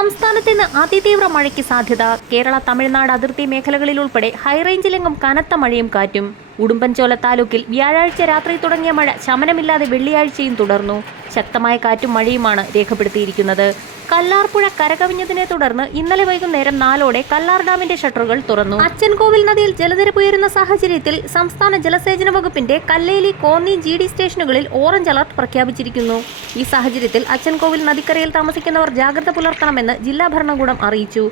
സംസ്ഥാനത്ത് ഇന്ന് അതിതീവ്ര മഴയ്ക്ക് സാധ്യത. കേരള തമിഴ്നാട് അതിർത്തി മേഖലകളിൽ ഉൾപ്പെടെ ഹൈറേഞ്ചിലെങ്ങും കനത്ത മഴയും കാറ്റും. ഉടുമ്പൻചോല താലൂക്കിൽ വ്യാഴാഴ്ച രാത്രി തുടങ്ങിയ മഴ ശമനമില്ലാതെ വെള്ളിയാഴ്ചയും തുടർന്നു. ശക്തമായ കാറ്റും മഴയുമാണ് രേഖപ്പെടുത്തിയിരിക്കുന്നത്. കല്ലാർപ്പുഴ കരകവിഞ്ഞതിനെ തുടർന്ന് ഇന്നലെ വൈകുന്നേരം നാലോടെ കല്ലാർ ഡാമിന്റെ ഷട്ടറുകൾ തുറന്നു. അച്ഛൻകോവിൽ നദിയിൽ ജലനിരപ്പ് ഉയരുന്ന സാഹചര്യത്തിൽ സംസ്ഥാന ജലസേചന വകുപ്പിന്റെ കല്ലേലി കോന്നി ജി ഡി സ്റ്റേഷനുകളിൽ ഓറഞ്ച് അലർട്ട് പ്രഖ്യാപിച്ചിരിക്കുന്നു. ഈ സാഹചര്യത്തിൽ അച്ചൻകോവിൽ നദിക്കരയിൽ താമസിക്കുന്നവർ ജാഗ്രത പുലർത്തണമെന്ന് ജില്ലാ ഭരണകൂടം അറിയിച്ചു.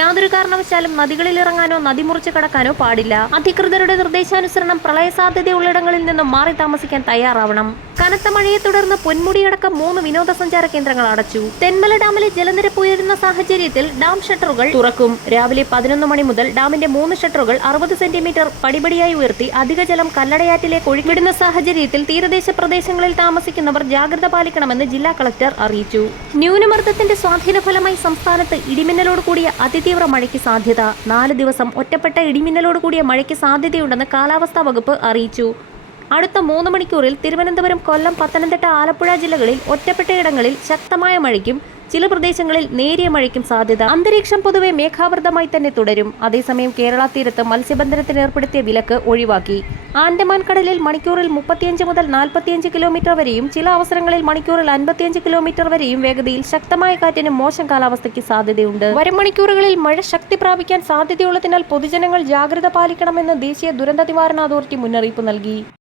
യാതൊരു കാരണവശാലും നദികളിൽ ഇറങ്ങാനോ നദി മുറിച്ച് കടക്കാനോ പാടില്ല. അധികൃതരുടെ നിർദ്ദേശാനുസരണം പ്രളയ സാധ്യതയുള്ളിടങ്ങളിൽ നിന്നും മാറി താമസിക്കാൻ തയ്യാറാവണം. കനത്ത മഴയെ തുടർന്ന് പൊന്മുടിയടക്കം മൂന്ന് വിനോദസഞ്ചാര കേന്ദ്രങ്ങൾ അടച്ചു. തെന്മല ഡാമിലെ ജലനിരപ്പ് ഉയരുന്ന സാഹചര്യത്തിൽ ഡാം ഷട്ടറുകൾ തുറക്കും. രാവിലെ പതിനൊന്ന് മണി മുതൽ ഡാമിന്റെ മൂന്ന് ഷട്ടറുകൾ അറുപത് സെന്റിമീറ്റർ പടിപടിയായി ഉയർത്തി അധിക ജലം കല്ലടയാറ്റിലേക്ക് ഒഴുകിവിടുന്ന സാഹചര്യത്തിൽ തീരദേശ പ്രദേശങ്ങളിൽ താമസിക്കുന്നവർ ജാഗ്രത പാലിക്കണമെന്ന് ജില്ലാ കളക്ടർ അറിയിച്ചു. ന്യൂനമർദ്ദത്തിന്റെ സ്വാധീന ഫലമായി സംസ്ഥാനത്ത് ഇടിമിന്നലോട് കൂടിയ അതിതീവ്ര മഴയ്ക്ക് സാധ്യത. നാല് ദിവസം ഒറ്റപ്പെട്ട ഇടിമിന്നലോട് കൂടിയ മഴയ്ക്ക് സാധ്യതയുണ്ടെന്ന് കാലാവസ്ഥാ വകുപ്പ് അറിയിച്ചു. അടുത്ത മൂന്ന് മണിക്കൂറിൽ തിരുവനന്തപുരം കൊല്ലം പത്തനംതിട്ട ആലപ്പുഴ ജില്ലകളിൽ ഒറ്റപ്പെട്ടയിടങ്ങളിൽ ശക്തമായ മഴയ്ക്കും ചില പ്രദേശങ്ങളിൽ നേരിയ മഴയ്ക്കും സാധ്യത. അന്തരീക്ഷം പൊതുവെ മേഘാവൃതമായി തന്നെ തുടരും. അതേസമയം കേരള തീരത്ത് മത്സ്യബന്ധനത്തിന് ഏർപ്പെടുത്തിയ വിലക്ക് ഒഴിവാക്കി. ആൻഡമാൻ കടലിൽ മണിക്കൂറിൽ മുപ്പത്തിയഞ്ച് മുതൽ നാൽപ്പത്തിയഞ്ച് കിലോമീറ്റർ വരെയും ചില അവസരങ്ങളിൽ മണിക്കൂറിൽ അൻപത്തിയഞ്ച് കിലോമീറ്റർ വരെയും വേഗതയിൽ ശക്തമായ കാറ്റിന് മോശം കാലാവസ്ഥയ്ക്ക് സാധ്യതയുണ്ട്. വരും മണിക്കൂറുകളിൽ മഴ ശക്തി പ്രാപിക്കാൻ സാധ്യതയുള്ളതിനാൽ പൊതുജനങ്ങൾ ജാഗ്രത പാലിക്കണമെന്ന് ദേശീയ ദുരന്ത നിവാരണ അതോറിറ്റി മുന്നറിയിപ്പ് നൽകി.